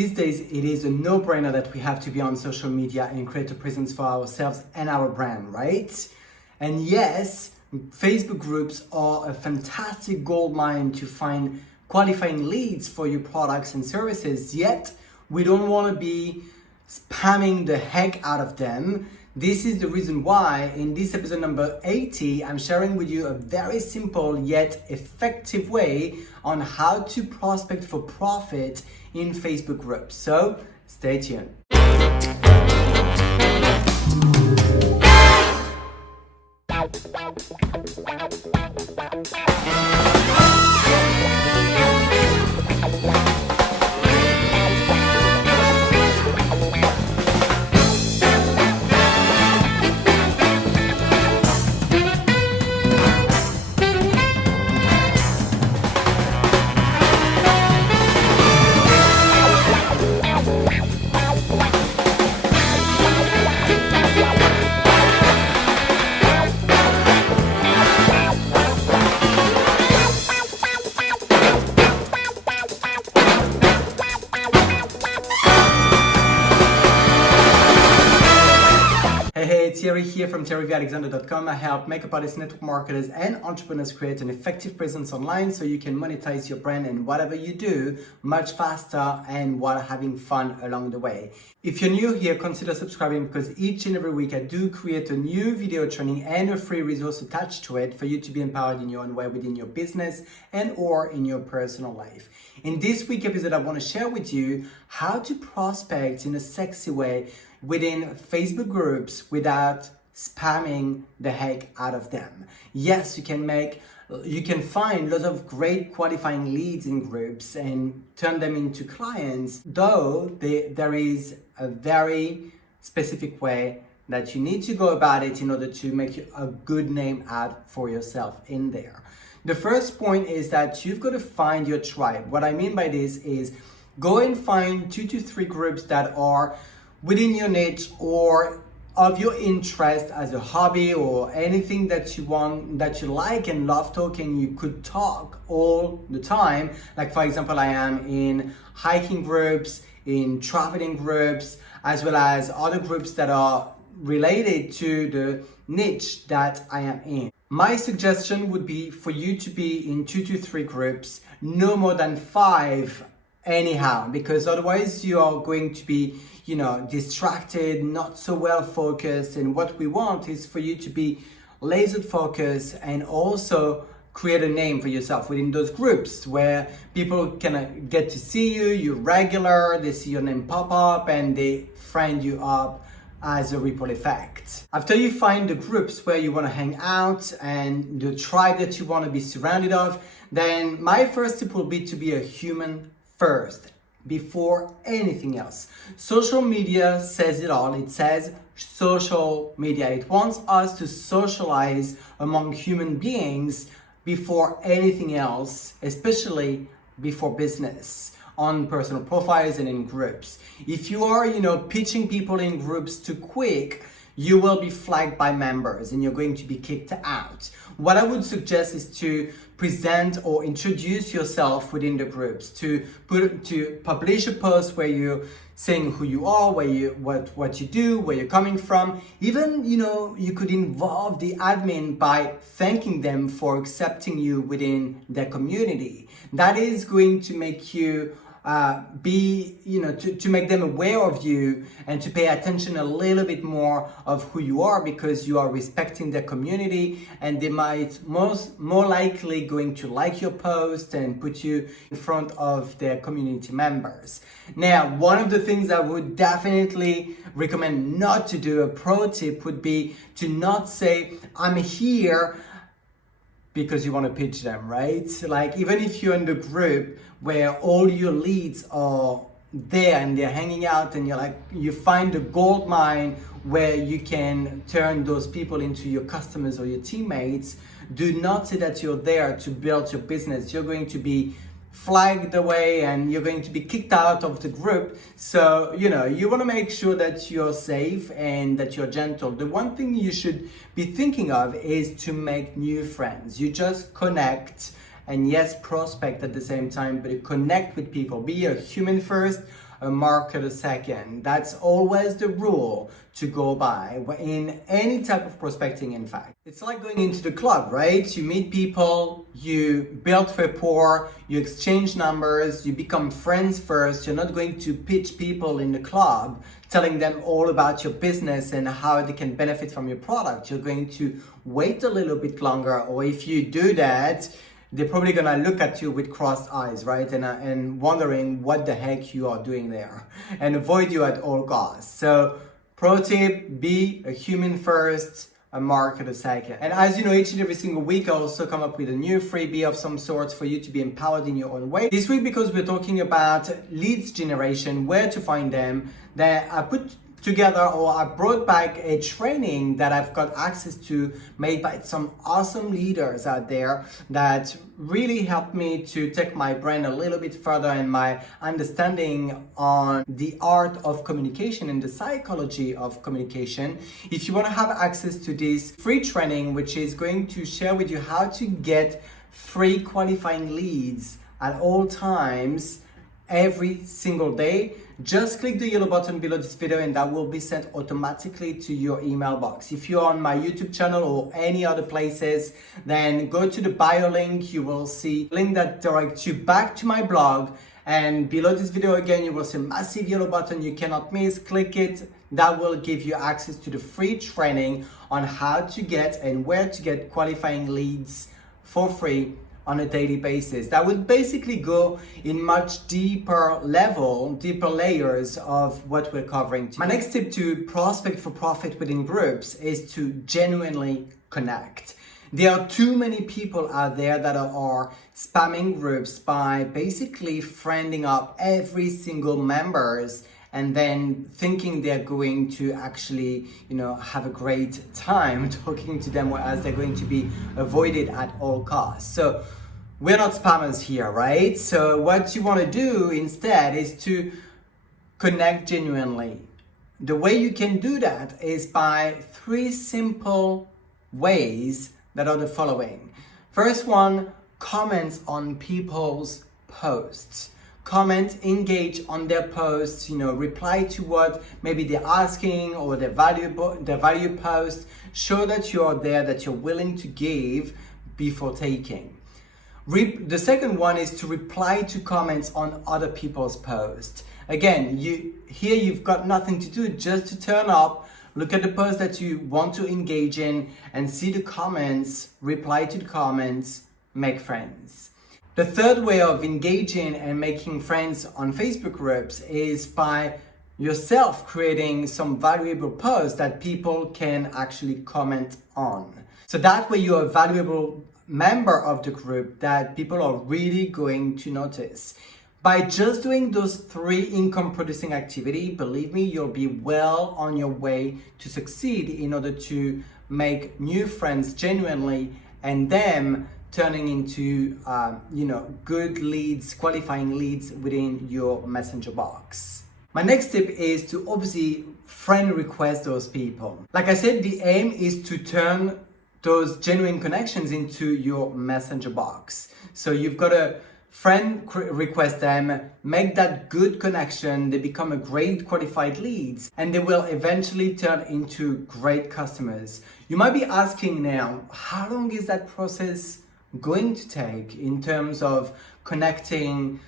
These days, it is a no-brainer that we have to be on social media and create a presence for ourselves and our brand, right? And yes, Facebook groups are a fantastic gold mine to find qualifying leads for your products and services, yet we don't want to be spamming the heck out of them. This is the reason why in this episode number 80, I'm sharing with you a very simple yet effective way on how to prospect for profit in Facebook groups. So stay tuned. Hey, Thierry here from thierryalexander.com. I help makeup artists, network marketers, and entrepreneurs create an effective presence online so you can monetize your brand and whatever you do much faster and while having fun along the way. If you're new here, consider subscribing because each and every week I do create a new video training and a free resource attached to it for you to be empowered in your own way within your business and or in your personal life. In this week episode, I want to share with you how to prospect in a sexy way within Facebook groups without spamming the heck out of them. Yes, you can find lots of great qualifying leads in groups and turn them into clients, though there is a very specific way that you need to go about it in order to make a good name out for yourself in there. The first point is that you've got to find your tribe. What I mean by this is go and find 2 to 3 groups that are within your niche or of your interest as a hobby or anything that you want, that you like and love talking. You could talk all the time. Like for example, I am in hiking groups, in traveling groups, as well as other groups that are related to the niche that I am in. My suggestion would be for you to be in 2 to 3 groups, no more than 5 anyhow, because otherwise you are going to be distracted, not so well focused. And what we want is for you to be laser focused and also create a name for yourself within those groups where people can get to see you, you're regular, they see your name pop up and they friend you up as a ripple effect. After you find the groups where you want to hang out and the tribe that you want to be surrounded of, then my first tip will be to be a human first before anything else. Social media says it all. It says social media. It wants us to socialize among human beings before anything else, especially before business, on personal profiles and in groups. If you are, pitching people in groups too quick, you will be flagged by members and you're going to be kicked out. What I would suggest is to present or introduce yourself within the groups, to publish a post where you're saying who you are, what you do, where you're coming from. Even, you could involve the admin by thanking them for accepting you within their community. That is going to make you to make them aware of you and to pay attention a little bit more of who you are, because you are respecting their community and they might more likely going to like your post and put you in front of their community members. Now, one of the things I would definitely recommend not to do, a pro tip would be to not say, I'm here because you want to pitch them, right? Like, even if you're in the group where all your leads are there and they're hanging out and you find a gold mine where you can turn those people into your customers or your teammates, do not say that you're there to build your business. You're going to be flagged away and you're going to be kicked out of the group. So, you want to make sure that you're safe and that you're gentle. The one thing you should be thinking of is to make new friends. You just connect and yes, prospect at the same time, but connect with people. Be a human first, a market a second. That's always the rule to go by in any type of prospecting, in fact. It's like going into the club, right? You meet people, you build rapport, you exchange numbers, you become friends first. You're not going to pitch people in the club telling them all about your business and how they can benefit from your product. You're going to wait a little bit longer, or if you do that, they're probably gonna look at you with crossed eyes, right? And wondering what the heck you are doing there and avoid you at all costs. So pro tip, be a human first, a marketer second. And as you know, each and every single week, I also come up with a new freebie of some sort for you to be empowered in your own way. This week, because we're talking about leads generation, where to find them, that I put together, or I brought back a training that I've got access to, made by some awesome leaders out there that really helped me to take my brand a little bit further and my understanding on the art of communication and the psychology of communication. If you want to have access to this free training, which is going to share with you how to get free qualifying leads at all times, every single day, just click the yellow button below this video and that will be sent automatically to your email box. If you're on my YouTube channel or any other places, then go to the bio link. You will see a link that directs you back to my blog, and below this video again you will see a massive yellow button you cannot miss. Click it. That will give you access to the free training on how to get and where to get qualifying leads for free on a daily basis. That would basically go in much deeper layers of what we're covering. My next tip to prospect for profit within groups is to genuinely connect. There are too many people out there that are spamming groups by basically friending up every single members and then thinking they're going to actually, have a great time talking to them, whereas they're going to be avoided at all costs. So we're not spammers here, right? So what you want to do instead is to connect genuinely. The way you can do that is by 3 simple ways that are the following. First one, comments on people's posts. Comment, engage on their posts, reply to what maybe they're asking or their value post. Show that you are there, that you're willing to give before taking. The second one is to reply to comments on other people's posts. Again, you've got nothing to do, just to turn up, look at the post that you want to engage in and see the comments, reply to the comments, make friends. The third way of engaging and making friends on Facebook groups is by yourself creating some valuable posts that people can actually comment on. So that way you're a valuable member of the group that people are really going to notice. By just doing those 3 income producing activities, believe me, you'll be well on your way to succeed in order to make new friends genuinely and them turning into good leads, qualifying leads within your messenger box. My next tip is to obviously friend request those people. Like I said, the aim is to turn those genuine connections into your messenger box. So you've got to friend request them, make that good connection, they become a great qualified leads, and they will eventually turn into great customers. You might be asking now, how long is that process going to take in terms of connecting,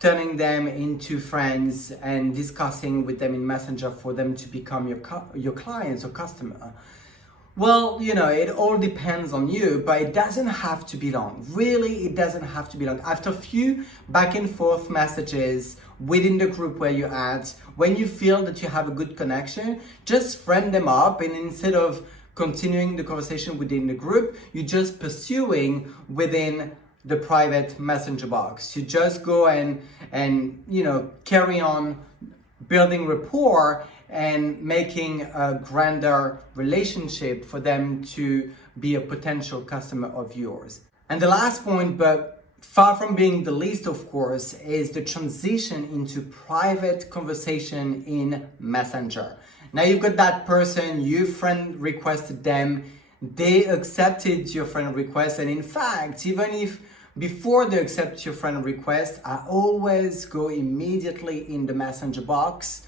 turning them into friends and discussing with them in Messenger for them to become your clients or customer? Well, it all depends on you, but it doesn't have to be long. Really, it doesn't have to be long. After a few back and forth messages within the group where you're at, when you feel that you have a good connection, just friend them up, and instead of continuing the conversation within the group, you're just pursuing within the private messenger box. You just go and carry on building rapport and making a grander relationship for them to be a potential customer of yours. And the last point, but far from being the least, of course, is the transition into private conversation in Messenger. Now you've got that person, you friend requested them, they accepted your friend request, and in fact, even if before they accept your friend request, I always go immediately in the messenger box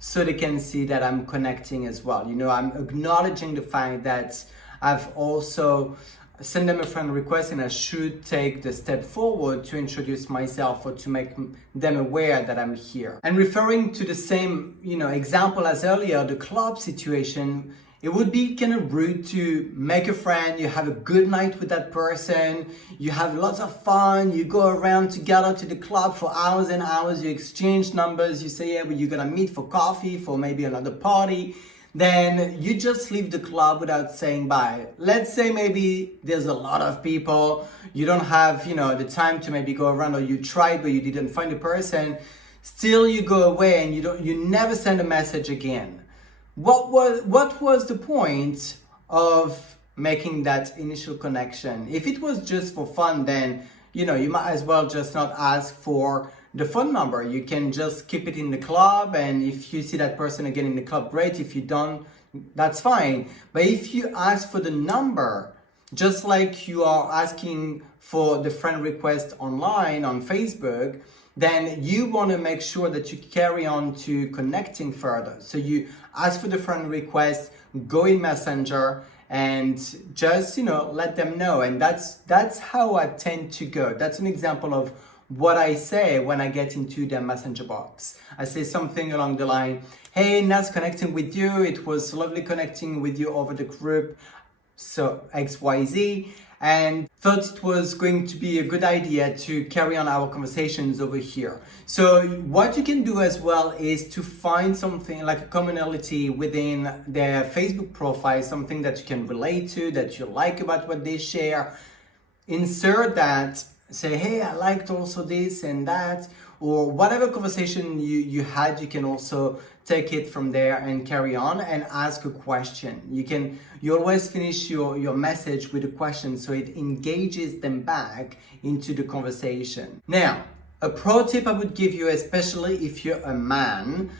so they can see that I'm connecting as well. You know, I'm acknowledging the fact that I've also sent them a friend request and I should take the step forward to introduce myself or to make them aware that I'm here. And referring to the same, example as earlier, the club situation, it would be kind of rude to make a friend, you have a good night with that person, you have lots of fun, you go around together to the club for hours and hours, you exchange numbers, you say, yeah, well, you're gonna meet for coffee, for maybe another party, then you just leave the club without saying bye. Let's say maybe there's a lot of people, you don't have, the time to maybe go around, or you tried but you didn't find the person, still you go away and you never send a message again. What was the point of making that initial connection? If it was just for fun, then you might as well just not ask for the phone number. You can just keep it in the club, and if you see that person again in the club, great. If you don't, that's fine. But if you ask for the number, just like you are asking for the friend request online on Facebook, then you want to make sure that you carry on to connecting further. So you ask for the friend request, go in Messenger, and just let them know. And that's how I tend to go. That's an example of what I say when I get into the Messenger box. I say something along the line, hey, nice connecting with you. It was lovely connecting with you over the group, so XYZ, and thought it was going to be a good idea to carry on our conversations over here. So what you can do as well is to find something like a commonality within their Facebook profile, something that you can relate to, that you like about what they share. Insert that, say, hey, I liked also this and that, or whatever conversation you had, you can also take it from there and carry on and ask a question. You always finish your message with a question, so it engages them back into the conversation. Now, a pro tip I would give you, especially if you're a man,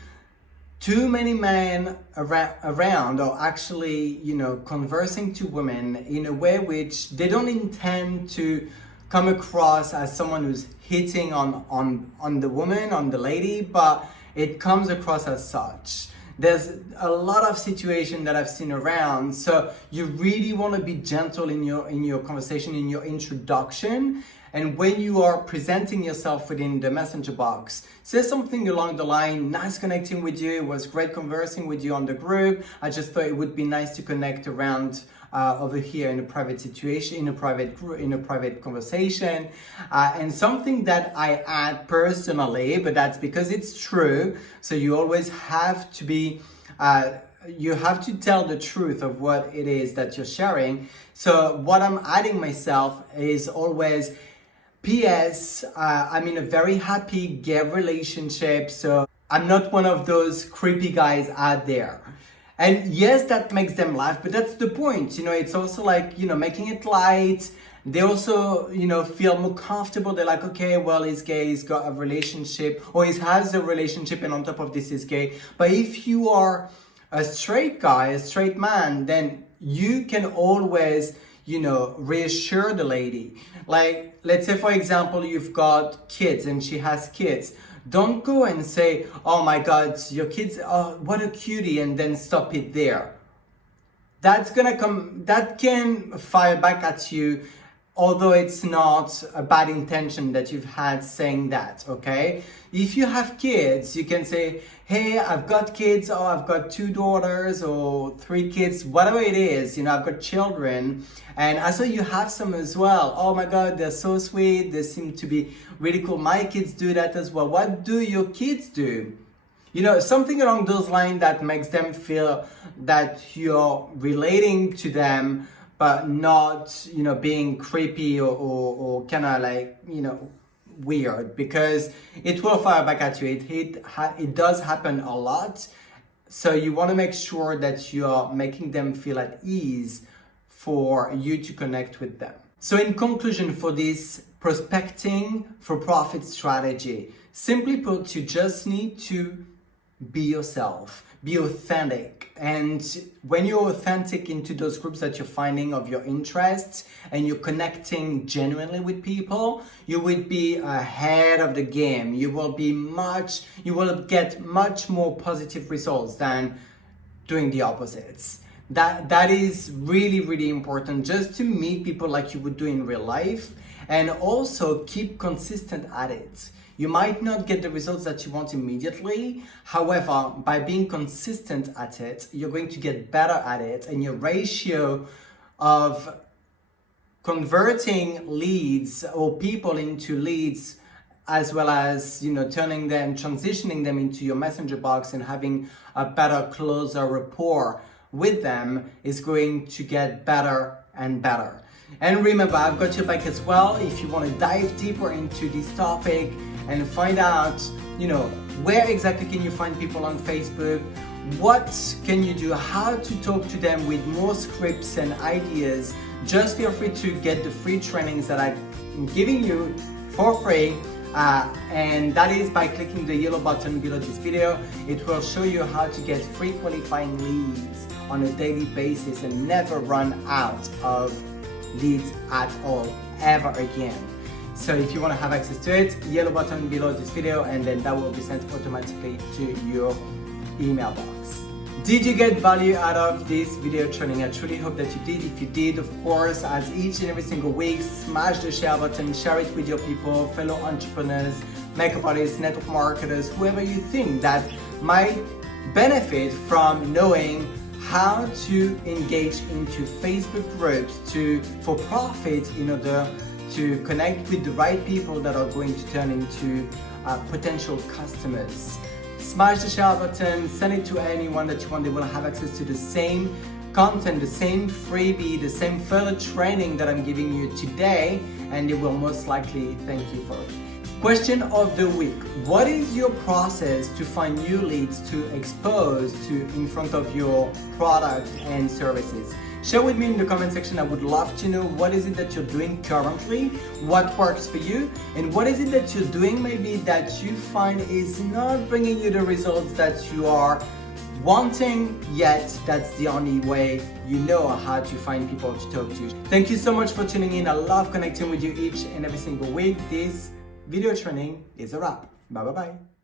too many men around are actually, conversing to women in a way which they don't intend to come across as someone who's hitting on the woman, on the lady, but it comes across as such. There's a lot of situations that I've seen around, so you really want to be gentle in your conversation, in your introduction, and when you are presenting yourself within the messenger box, say something along the line, nice connecting with you, it was great conversing with you on the group, I just thought it would be nice to connect around over here in a private situation, in a private group, in a private conversation, and something that I add personally, but that's because it's true. So you always have to be, you have to tell the truth of what it is that you're sharing. So what I'm adding myself is always, P.S. I'm in a very happy gay relationship, so I'm not one of those creepy guys out there. And yes, that makes them laugh, but that's the point. It's also like, making it light. They also, feel more comfortable. They're like, okay, well, he's gay, he's got a relationship, or he has a relationship, and on top of this, he's gay. But if you are a straight guy, a straight man, then you can always, reassure the lady. Like, let's say, for example, you've got kids and she has kids. Don't go and say, oh my God, your kids, oh, what a cutie, and then stop it there. That can fire back at you, although it's not a bad intention that you've had saying that, okay? If you have kids, you can say, hey, I've got kids, or I've got 2 daughters or 3 kids, whatever it is, I've got children, and I saw you have some as well. Oh my God, they're so sweet, they seem to be really cool. My kids do that as well. What do your kids do? Something along those lines that makes them feel that you're relating to them, but not, being creepy or kind of like, weird, because it will fire back at you. It does happen a lot. So you want to make sure that you're making them feel at ease for you to connect with them. So in conclusion, for this prospecting for profit strategy, simply put, you just need to be yourself, be authentic. And when you're authentic into those groups that you're finding of your interests and you're connecting genuinely with people, you would be ahead of the game. You will get much more positive results than doing the opposites. That is really, really important, just to meet people like you would do in real life, and also keep consistent at it. You might not get the results that you want immediately. However, by being consistent at it, you're going to get better at it, and your ratio of converting leads or people into leads, as well as transitioning them into your messenger box and having a better, closer rapport with them, is going to get better and better. And remember, I've got your back as well if you want to dive deeper into this topic and find out, where exactly can you find people on Facebook, what can you do, how to talk to them with more scripts and ideas. Just feel free to get the free trainings that I'm giving you for free. And that is by clicking the yellow button below this video. It will show you how to get free qualifying leads on a daily basis and never run out of leads at all, ever again. So if you want to have access to it, yellow button below this video, and then that will be sent automatically to your email box. Did you get value out of this video training? I truly hope that you did. If you did, of course, as each and every single week, smash the share button, share it with your people, fellow entrepreneurs, makeup artists, network marketers, whoever you think that might benefit from knowing how to engage into Facebook groups for profit, in order to connect with the right people that are going to turn into potential customers. Smash the share button, send it to anyone that you want. They will have access to the same content, the same freebie, the same further training that I'm giving you today, and they will most likely thank you for it. Question of the week: what is your process to find new leads to expose in front of your product and services? Share with me in the comment section. I would love to know, what is it that you're doing currently, what works for you, and what is it that you're doing maybe that you find is not bringing you the results that you are wanting, yet that's the only way you know how to find people to talk to. Thank you so much for tuning in. I love connecting with you each and every single week. This video training is a wrap. Bye bye bye.